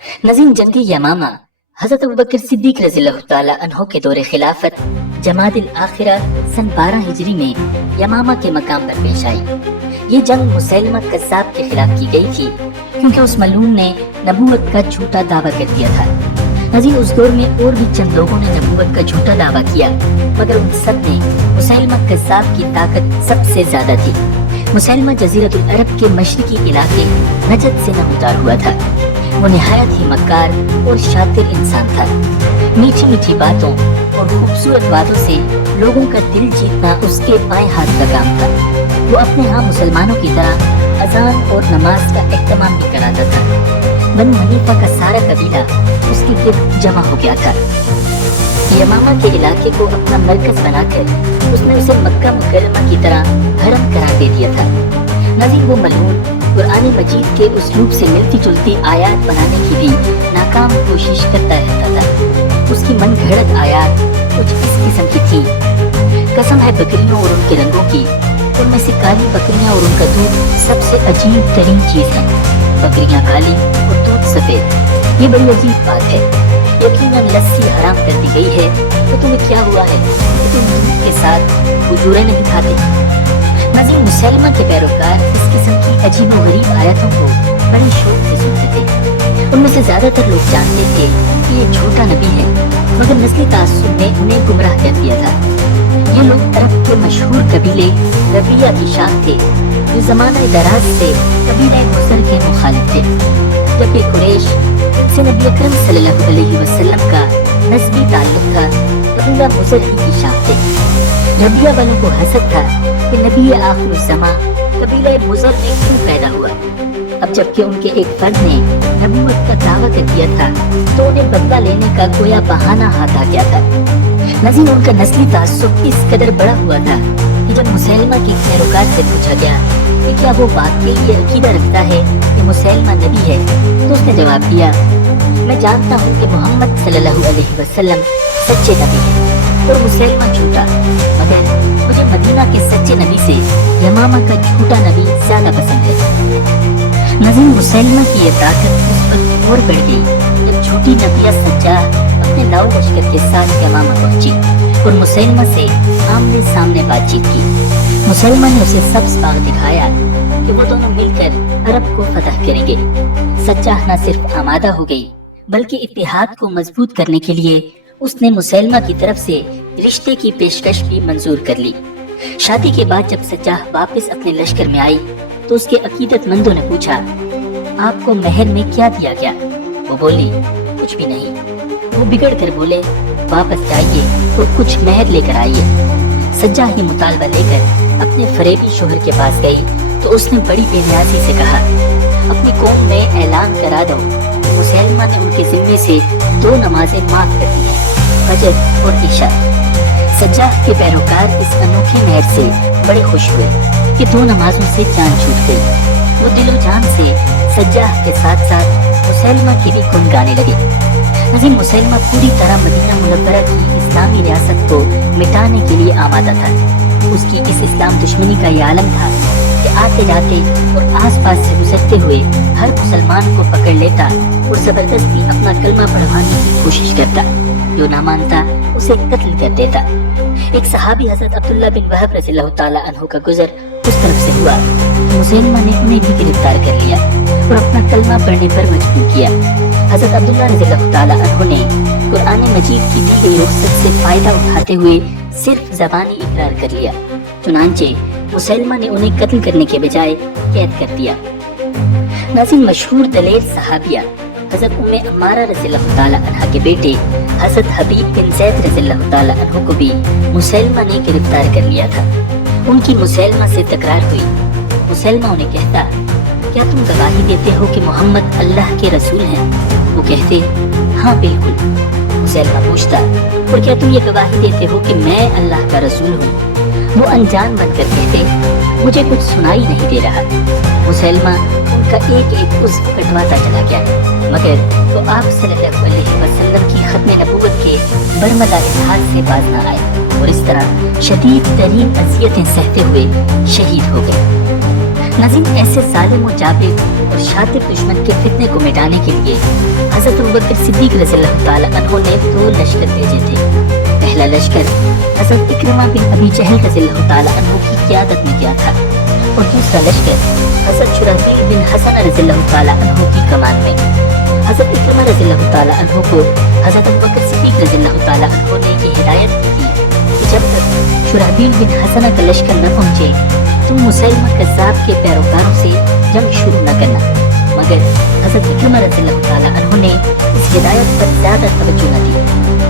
नज़ीम जंगी यमामा हज़रत अबू बकर सिद्दीक रज़ियल्लाहु ताला अन्हो के दौरे खिलाफत जमादिल आखिरा सन 12 हिजरी में यमामा के मकाम पर पेश आई। ये जंग मुसैलमा कज़्ज़ाब के खिलाफ की गई थी क्योंकि उस मलून ने नबूवत का झूठा दावा कर दिया था। नज़ीम उस दौर में और भी चंद लोगों ने नबूवत का झूठा दावा किया, मगर उन सब ने मुसैलमा कज़्ज़ाब की ताकत सबसे ज्यादा थी। मुसैलमा जज़ीरतुल अरब के मशरिकी इलाके नजद से नमूदार हुआ था। वो निहायत ही मक्कार और शातिर इंसान था। मीठी मीठी बातों और खूबसूरत बातों से लोगों का दिल जीतना उसके बाएं हाथ का काम था। वो अपने यहाँ मुसलमानों की तरह अजान और नमाज का एहतमाम भी कराता था। बनी हनीफा का सारा कबीला उसके गिर्द जमा हो गया था। यमामा के इलाके को अपना मरकज बनाकर उसने उसे मक्का मुकर्रमा की तरह हरम करार दे दिया था। नज़ीम वो मलून कुरान मजीद के उसलूब से मिलती जुलती आयात बनाने की भी नाकाम कोशिश करता रहता था। उसकी मन घड़त आयात कुछ इस किस्म की थी। कसम है बकरियों और उनके रंगों की, उनमें से काली बकरियां और उनका दूध सबसे अजीब तरीन चीज है। बकरियां काली और दूध सफेद, ये बड़ी अजीब बात है। यकीनन लस्सी हराम कर दी गई है, तो तुम्हें क्या हुआ है कि तुम दूध के साथ खजूरें नहीं खाते? नज़ीम मुसैलमा के पैरोकार इस किस्म की अजीब व गरीब आयतों को बड़ी शौक से सुनते थे। उनमें से ज्यादातर लोग जानते थे कि ये झूठा नबी है, मगर नस्ली तासुब ने उन्हें गुमराह कर दिया था। ये लोग अरब के मशहूर कबीले रबिया की शाख थे, जो जमाना दराज से कबीले मुज़र के मुखालिफ थे। जबकि कुरैश से नबी अकरम सल्लल्लाहु अलैहि वसल्लम का नस्बी ताल्लुक था, कबीला मुज़र ही की शाख थे। रबिया वालों को हसद था कि नबी आखिरुज़्ज़मा कबीले मुज़र में क्यों पैदा हुआ। अब जबकि उनके एक फर्द ने नबूवत का दावा कर दिया था, तो उन्हें बदला लेने का कोया बहाना हाथ आ गया था। नज़ीम उनका नस्ली तासुब इस कदर बड़ा हुआ था कि जब मुसैलमा की पैरोकार से पूछा गया कि क्या वो वाकई ये अकीदा रखता है कि मुसैलमा नबी है, तो उसने जवाब दिया, मैं जानता हूँ कि मोहम्मद सल्लल्लाहु अलैहि वसल्लम सच्चे नबी है और मुसैलमा झूठा, मगर मुझे मदीना के सच्चे नबी से यमामा का झूठा नबी ज्यादा पसंद है। नज़ीम मुसैलमा की ये ताकत उस वक्त और बढ़ गई जब झूठी नबिया सज्जाह अपने लाओ लश्कर के साथ यमामा पहुंची और मुसैलमा से आमने सामने बातचीत की। मुसैलमा ने उसे सब्ज बाग दिखाया कि वो दोनों मिलकर अरब को फतह करेंगे। सज्जाह न सिर्फ आमादा हो गई, बल्कि इत्तेहाद को मजबूत करने के लिए उसने मुसैलमा की तरफ से रिश्ते की पेशकश भी मंजूर कर ली। शादी के बाद जब सज्जाह वापस अपने लश्कर में आई तो उसके अकीदतमंदों ने पूछा, आपको महर में क्या दिया गया? वो बोली, कुछ भी नहीं। वो बिगड़ कर बोले, वापस जाइए तो कुछ महर लेकर आइए। सज्जाह ये मुतालबा लेकर अपने फरेबी शोहर के पास गई तो उसने बड़ी बेनियाजी से कहा, अपनी कौम में ऐलान करा दो। मुसैलमा ने उनके जिम्मे से 2 नमाजें माफ कर दी हैं, फजर और इशा। सज्जाह के पैरोकार इस अनोखी महर से बड़े खुश हुए कि 2 नमाजों से जान छूट गई। वो दिलो जान से सज्जाह के साथ साथ मुसैलमा की भी गुन गाने लगे। नज़ीम मुसैलमा पूरी तरह मदीना मुनव्वरा की इस्लामी रियासत को मिटाने के लिए आमादा था। उसकी इस इस्लाम दुश्मनी का ये आलम था कि आते जाते और आस पास से गुजरते हुए हर मुसलमान को पकड़ लेता और जबरदस्ती अपना कलमा पढ़वाने की कोशिश करता। जो ना मानता उसे कत्ल कर देता। एक सहाबी हजरत अब्दुल्ला बिन वहब रज़ियल्लाहु ताला अन्हु का गुजर उस तरफ से हुआ। मुसैलमा ने उन्हें भी गिरफ्तार कर लिया और अपना कलमा पढ़ने पर मजबूर किया। हजरत अब्दुल्ला रज़ियल्लाहु ताला अन्हु ने कुरान मजीद की दी गई रुख्सत से फायदा उठाते हुए सिर्फ ज़बानी इकरार कर लिया। चुनांचे मुसैलमा ने उन्हें कत्ल करने के बजाय कैद कर दिया। नज़ीम मशहूर दलेर सहाबिया हजरत उम्मे अम्मारा रज़ियल्लाहु ताला अन्हा के बेटे हजरत हबीब बिन ज़ैद रज़ियल्लाहु ताला अन्हु को भी मुसैलमा ने गिरफ्तार कर लिया था। उनकी मुसैलमा से तकरार हुई। मुसैलमा उन्हें कहता, क्या तुम गवाही देते हो कि मोहम्मद अल्लाह के रसूल हैं? वो कहते, हाँ बिल्कुल। मुसैलमा पूछता, और क्या तुम ये गवाही देते हो कि मैं अल्लाह का रसूल हूँ? वो अनजान बनकर कहते, मुझे कुछ सुनाई नहीं दे रहा। मुसैलमा उनका एक एक उज़्व कटवाता चला गया, मगर वो आप सल्लल्लाहु अलैहि वसल्लम की खत्म नबूवत के बरमदा इतिहाद से बाज न आए और इस तरह शदीद तरीन अज़ियतें सहते हुए शहीद हो गए। नाज़रीन, ऐसे जालिम और जाबिर और शातिर दुश्मन के फितने को मिटाने के लिए हज़रत अबू बकर सिद्दीक़ रज़ियल्लाहु ताला अन्हु ने 2 लश्कर भेजे थे। पहला लश्कर हज़रत इक्रिमा बिन अबी जहल रज़ियल्लाहु ताला अन्हु की क़यादत में गया था और दूसरा लश्कर हज़रत शुराहबील बिन हसन रज़ियल्लाहु ताला अन्हु की कमान में। हज़रत इक्रिमा रज़ियल्लाहु ताला अन्हु को हज़रत अबू बकर सिद्दीक़ रज़ियल्लाहु ताला अन्हु ने ये हिदायत की थी कि जब तक शुराहबील बिन हसन का लश्कर न पहुंचे तुम मुसैलमा कज़्ज़ाब के पैरोकारों से जंग शुरू न करना। मगर हज़रत इक्रिमा रज़ियल्लाहु ताला अन्हु ने इस हिदायत पर ज़्यादा तवज्जो न दी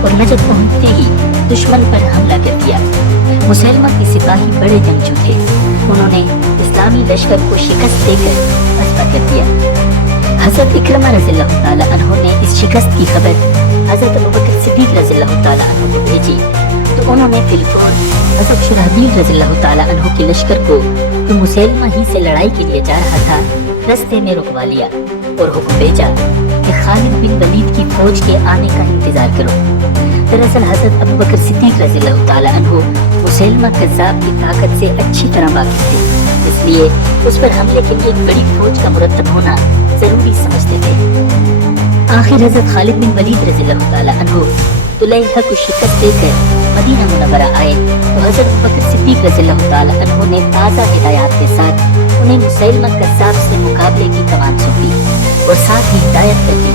और नजद पहुंचते ही दुश्मन पर हमला कर दिया। मुसैलमा के सिपाही बड़े जंगजू थे, उन्होंने इस्लामी लश्कर को शिकस्त देकर पसपा कर दिया। हज़रत इक्रिमा रज़ियल्लाहु ताला अन्हु ने इस शिकस्त की खबर हज़रत अबू बकर सिद्दीक़ रज़ियल्लाहु ताला अन्हु को भेजी तो उन्होंने फिलफौर हज़रत शुराहबील रज़ियल्लाहु ताला अन्हु के लश्कर को जो मुसैलमा ही से लड़ाई के लिए जा रहा था रास्ते में रुकवा लिया और हुक्म भेजा कि खालिद बिन वलीद की फौज के आने का इंतजार करो। दरअसल हज़रत अबू बकर सिद्दीक़ रज़ियल्लाहु ताला अन्हु मुसैलमा कज़्ज़ाब की ताकत से अच्छी तरह वाकिफ थे, इसलिए उस पर हमले के लिए एक बड़ी फौज का मुरत्तब होना जरूरी समझते थे। आखिर हज़रत खालिद बिन वलीद रज़ियल्लाहु ताला अन्हु तुलैहा को शिकस्त देकर मदीना मुनव्वरा आए तो हज़रत अबू बकर सिद्दीक़ रज़ियल्लाहु ताला अन्हु ने ताज़ा हिदायत के साथ उन्हें मुसैलमा कज़्ज़ाब से मुकाबले की कमान सौंपी और साथ ही हिदायत कर दी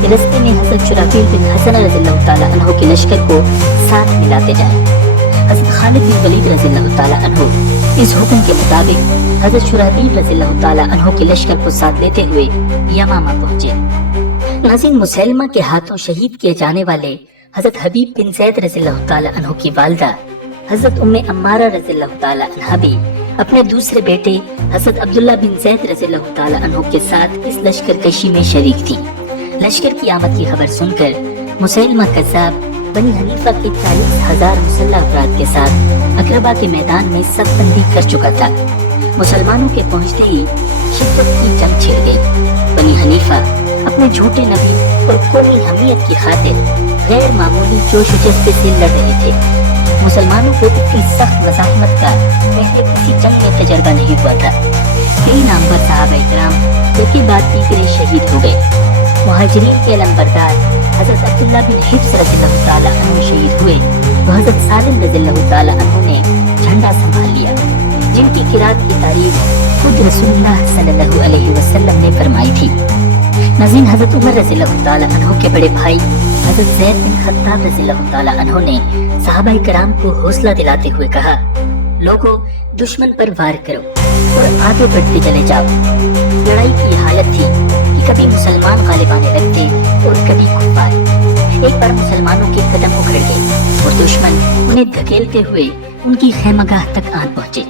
कि रस्ते में हज़रत शुराहबील बिन हसन रज़ियल्लाहु ताला अन्हु के लश्कर को साथ मिलाते जाएं। हज़रत खालिद बिन वलीद रज़ियल्लाहु ताला अन्हु इस हुक्म के मुताबिक हज़रत शुराहबील रज़ियल्लाहु ताला अन्हु के लश्कर को साथ लेते हुए यमामा पहुंचे। नाज़रीन, मुसैलमा के हाथों शहीद किए जाने वाले हज़रत हबीब बिन ज़ैद रज़ियल्लाहु ताला अन्हु की वालिदा हज़रत उम्मे अम्मारा रज़ियल्लाहु ताला अन्हा भी अपने दूसरे बेटे हज़रत अब्दुल्ला बिन ज़ैद रज़ियल्लाहु ताला अन्हु के साथ इस लश्कर कशी में शरीक थी। लश्कर की आमद की खबर सुनकर मुसैलमा कज़्ज़ाब बनी हनीफा के 40,000 मुसल्लह अफराद के साथ अकरबा के मैदान में सफ बंदी कर चुका था। मुसलमानों के पहुंचते ही शिद्दत की जंग छिड़ गई। बनी हनीफा अपने झूठे नबी और कौमी हमीयत की खातिर गैर मामूली जोश जज्बे से लड़ रहे थे। मुसलमानों को इतनी सख्त मज़ाहमत का पहले किसी जंग में तजर्बा नहीं हुआ था। कई नामवर सहाबा-ए-किराम एक के बाद तीसरे शहीद हो गए। मुहाजिरीन के अलमबरदार हज़रत अब्दुल्ला बिन हिफ्स रज़ियल्लाहु ताला अन्हु शहीद हुए तो हज़रत सालिम रज़ियल्लाहु ताला अन्हु ने झंडा संभाल लिया, जिनकी किरात की तारीफ खुद रसूलुल्लाह सल्लल्लाहु अलैहि वसल्लम ने फरमाई थी। नाज़रीन, हज़रत उमर रज़ियल्लाहु ताला अन्हु के बड़े भाई हज़रत ज़ैद बिन खत्ताब रज़ियल्लाहु ताला अन्हु ने सहाबाए किराम को हौसला दिलाते हुए कहा, लोगों, दुश्मन पर वार करो और आगे बढ़ते चले जाओ। लड़ाई की हालत थी कि कभी मुसलमान गालिब आने लगते और कभी कुफ़ार। एक बार मुसलमानों के कदम उखड़ गए और दुश्मन उन्हें धकेलते हुए उनकी खैमगाह तक आ पहुंचे।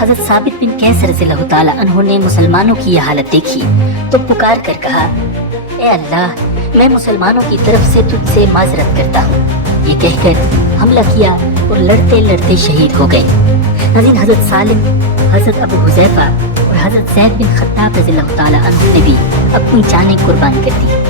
हज़रत साबित बिन कैस रज़ियल्लाहु ताला अन्हु ने मुसलमानों की यह हालत देखी तो पुकार कर कहा, ए अल्लाह, मैं मुसलमानों की तरफ से तुझसे माजरत करता हूँ। ये कहकर हमला किया और लड़ते लड़ते शहीद हो गए। नाज़रीन, हज़रत सालिम, हज़रत अबू हुज़ैफा और हज़रत ज़ैद बिन खत्ताब रज़ियल्लाहु ताला अन्हु ने भी अपनी जानें कुर्बान कर दी।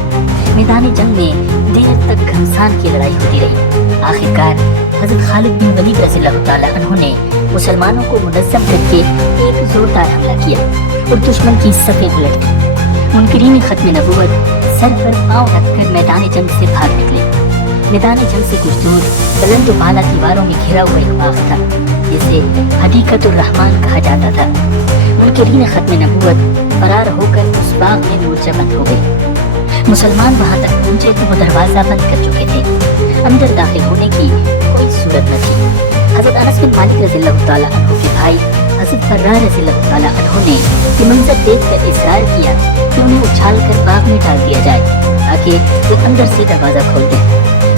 मैदान जंग में देर तक घमसान की लड़ाई होती रही। आखिरकार हज़रत खालिद बिन वलीद रज़ियल्लाहु ताला अन्हु ने मुसलमानों को मुनज़्ज़म करके एक जोरदार हमला किया और दुश्मन की सफ़ें उलट दी। मुनकरीन ख़त्म नबूवत सर पर पाँव रखकर मैदान जंग से भाग निकले। मैदान जंग से कुछ दूर बुलंद बाला दीवारों में घिरा हुआ एक बाग था, जिसे हदीक़तुर रहमान कहा जाता था। मुनकरीन ख़त्म नबूवत फरार होकर उस बाग में मूर्छाबंद हो गए। मुसलमान वहां तक पहुंचे तो वो दरवाजा बंद कर चुके थे। अंदर दाखिल होने की कोई सूरत न थी। हज़रत अनस बिन मालिक रज़ियल्लाहु ताला अन्हु के भाई हज़रत फर्रार रज़ियल्लाहु ताला अन्हु ने ये मंजर देखकर इसरार किया कि उन्हें उछालकर बाग में डाल दिया जाए ताकि वो अंदर से दरवाजा खोल दें।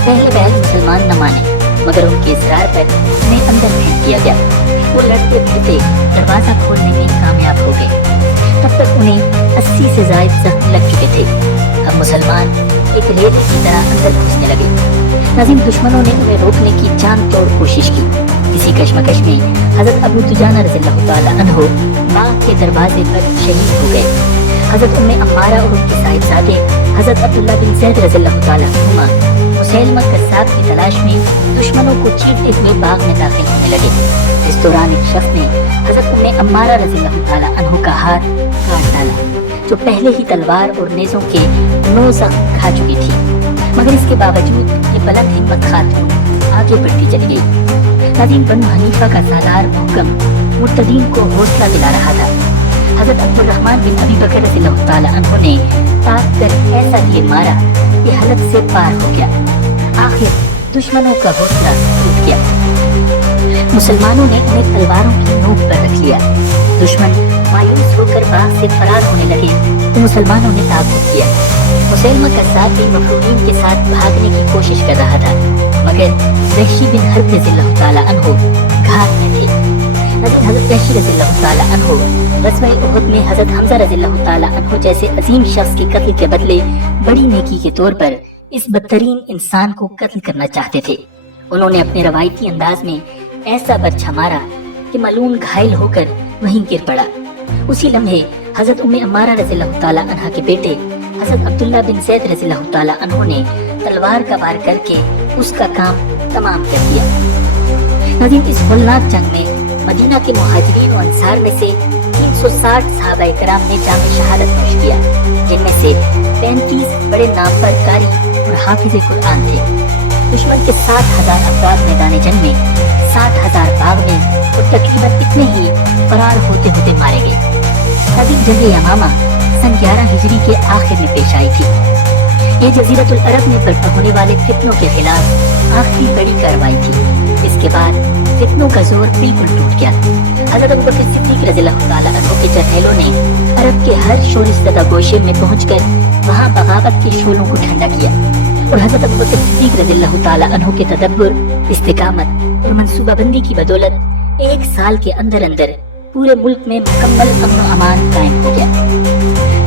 पहले मुसलमान न माने, मगर उनके इसरार पर उन्हें अंदर फेंक दिया गया। वो लड़ते फिरते दरवाजा खोलने में कामयाब हो गए। तब तक उन्हें 80 से ज़ायद जख्म लग चुके थे। अब मुसलमान एक रेत की तरह अंदर घुसने लगे। नाज़रीन, दुश्मनों ने उन्हें रोकने की जान तोड़ कोशिश की। इसी कश्मकश में हज़रत अबू दुजाना रज़ियल्लाहु ताला अन्हु बाग के दरवाजे पर शहीद हो गए। हज़रत उम्मे अम्मारा और उनके साहिबजादे हज़रत अब्दुल्ला बिन ज़ैद रज़ियल्लाहु ताला अन्हुमा मुसैलमा कस्साब की तलाश में दुश्मनों को चीरते हुए बाग में दाखिल होने लगे। इस दौरान एक शख्स ने हजरत उम्मे अम्मारा रज़ियल्लाहु ताला अन्हा का हाथ काट डाला, जो पहले ही तलवार और नेज़ों के 9 जख्म खा चुकी थी। मगर इसके बावजूद ये बुलंद हिम्मत खातून आगे बढ़ती चली गई। नाज़रीन, बनु हनीफा का सालार मुहकम मुर्तदीन को हौसला दिला रहा था। हजरत अब्दुर्रहमान बिन अबी बकर रज़ियल्लाहु ताला अन्हु ने ताक कर ऐसा तीर मारा कि हलक से पार हो गया। आखिर दुश्मनों का हौसला टूट गया। मुसलमानों ने उन्हें तलवारों की नोक पर रख लिया। दुश्मन मायूस होकर बाग से फरार होने लगे तो मुसलमानों ने ताक़ुब किया। मुसैलमा कस्साब भी मफरूरीन के साथ भागने की कोशिश कर रहा था, मगर वहशी बिन हर्ब रज़ियल्लाहु ताला अन्हु घात में थे। हज़रत वहशी रज़ियल्लाहु ताला अन्हु ग़ज़वा उहद में हज़रत हमज़ा रज़ियल्लाहु ताला अन्हु जैसे अजीम शख्स के कत्ल के बदले बड़ी नेकी के तौर पर इस बदतरीन इंसान को कत्ल करना चाहते थे। उन्होंने अपने रवायती अंदाज में ऐसा बर्छा मारा कि मलून घायल होकर वहीं गिर पड़ा। उसी लम्हे हजरत उम्मे अम्मारा रज़ियल्लाहु ताला अन्हा के बेटे हजरत अब्दुल्ला बिन ज़ैद रज़ियल्लाहु ताला अन्हु ने तलवार का वार करके उसका काम तमाम कर दिया। नाज़रीन, इस होलनाक जंग में मदीना के मुहाजिरीन और अंसार में से 360 सहाबा किराम ने जामे शहादत नोश किया, जिनमें से 35 बड़े नाम पर कारी और हाफिज़े कुरान थे। दुश्मन के 7,000 अफराद मैदान जंग में, 7,000 बाग में और तकरीबन इतने ही फरार होते होते मारे गए। तभी जंग यमामा सन 11 हिजरी के आखिर में पेश आई थी। ये जज़ीरतुल अरब में बर्पा होने वाले फितनों के खिलाफ आखिरी बड़ी कार्रवाई थी। इसके बाद फितनों का जोर बिल्कुल टूट गया। हज़रत अबू बकर सिद्दीक़ रज़ियल्लाहु ताला अन्हु के जरनैलों ने अरब के हर शोरिज़दा गोशे में पहुंचकर वहां बगावत के शोलों को ठंडा किया और हज़रत अबू बकर सिद्दीक़ रज़ियल्लाहु ताला अन्हु के तदब्बुर, इस्तिकामत और मंसूबाबंदी की बदौलत 1 साल के अंदर अंदर पूरे मुल्क में मुकम्मल अमन व अमान कायम हो गया।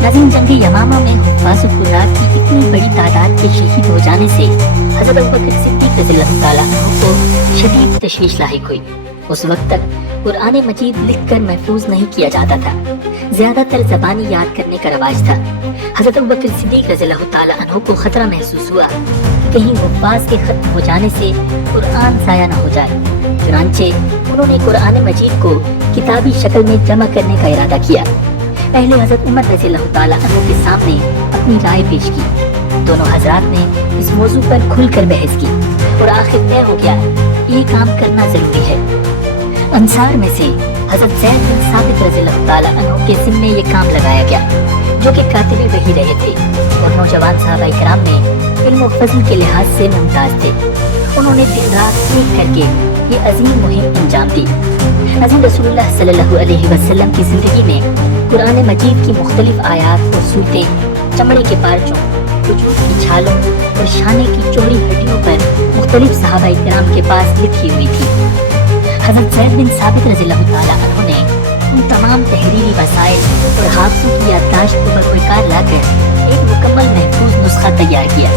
नाज़रीन, जंग यमामा में हुफ़ाज़ व कुर्रात की इतनी बड़ी तादाद के शहीद हो जाने से हज़रत अबू बकर सिद्दीक़ रज़ियल्लाहु ताला अन्हु को शदीद तशवीश लाहिक हुई। उस वक्त तक कुरान मजीद लिखकर महफूज नहीं किया जाता था, ज्यादातर ज़बानी याद करने का रवाज था। हज़रत अबू बकर सिद्दीक़ रज़ियल्लाहु ताला अन्हु को खतरा महसूस हुआ कि कहीं हुफ़ाज़ के खत्म हो जाने से कुरान ज़ाया न हो जाए। चुनांचे उन्होंने कुरान मजीद को किताबी शक्ल में जमा करने का इरादा किया। पहले हज़रत उमर रज़ियल्लाहु ताला अन्हु के सामने अपनी राय पेश की। दोनों हज़रात ने इस मौजू पर खुलकर बहस की और आखिर तय हो गया ये काम करना जरूरी है। अंसार में से हज़रत ज़ैद बिन साबित रज़ियल्लाहु ताला अन्हु के ज़िम्मे ये काम लगाया गया, जो कि कातिल वही रहे थे और नौजवान सहाबा किराम में इल्म व फज़ल के लिहाज से मुमताज़ थे। उन्होंने दिन रात एक करके ये अजीम मुहिम अंजाम दी। हज़रत रसूलुल्लाह सल्लल्लाहु अलैहि वसल्लम की ज़िंदगी में कुरान मजीद की मुख्तलिफ आयात और सूरतें चमड़े के पार्चों, वजूद की छालों और शाने की चौड़ी हड्डियों पर मुख्तलिफ सहाबा किराम के पास लिखी हुई थी। हज़रत ज़ैद बिन साबित रज़ियल्लाहु ताला अन्हु ने उन तमाम तहरीरी वसाइल और हाफ़िज़ों की याददाश्त को बरक़रार लाकर एक मुकम्मल महफूज नुस्खा तैयार किया,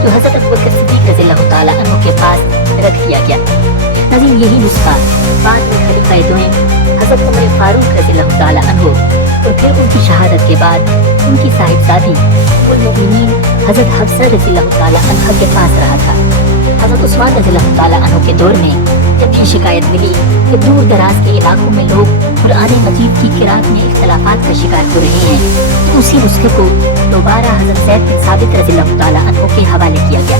जो हज़रत अबू बकर सिद्दीक़ रज़ियल्लाहु ताला अन्हु के पास रख दिया गया। नाज़रीन, यही नुस्खा बाद में खलीफा दोयम हज़रत उमर फारूक रज़ियल्लाहु ताला अन्हु और फिर उनकी शहादत के बाद उनकी साहिबजादी उम्मुल मोमिनीन हज़रत हफ्सा रज़ियल्लाहु ताला अन्हा के पास रहा था। हज़रत उस्मान रज़ियल्लाहु ताला अन्हु के दौर में जब ये शिकायत मिली कि दूर दराज के इलाकों में लोग कुरान मजीद की किरात में इख्तलाफात का शिकार हो रहे हैं, तो उसी नुस्खे को दोबारा हज़रत ज़ैद बिन साबित रज़ियल्लाहु ताला अन्हु के हवाले किया गया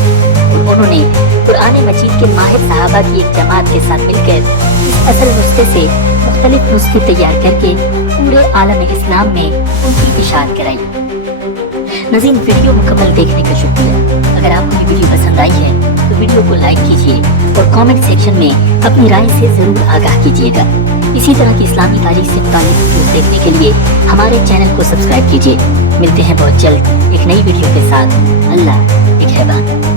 और उन्होंने कुरान मजीद के माहिर सहाबा की एक जमात के साथ मिलकर इस असल नुस्खे से मुख्तलिफ नुस्खे तैयार करके पूरे आलम इस्लाम में उनकी इशाअत कराई। नाज़रीन, वीडियो मुकम्मल देखने का शुक्रिया। अगर आपको ये वीडियो पसंद आई है तो वीडियो को लाइक कीजिए और कमेंट सेक्शन में अपनी राय से ज़रूर आगाह कीजिएगा। इसी तरह की इस्लामी तारीख से मुताल्लिक़ वीडियो देखने के लिए हमारे चैनल को सब्सक्राइब कीजिए। मिलते हैं बहुत जल्द एक नई वीडियो के साथ। अल्लाह निगहबान।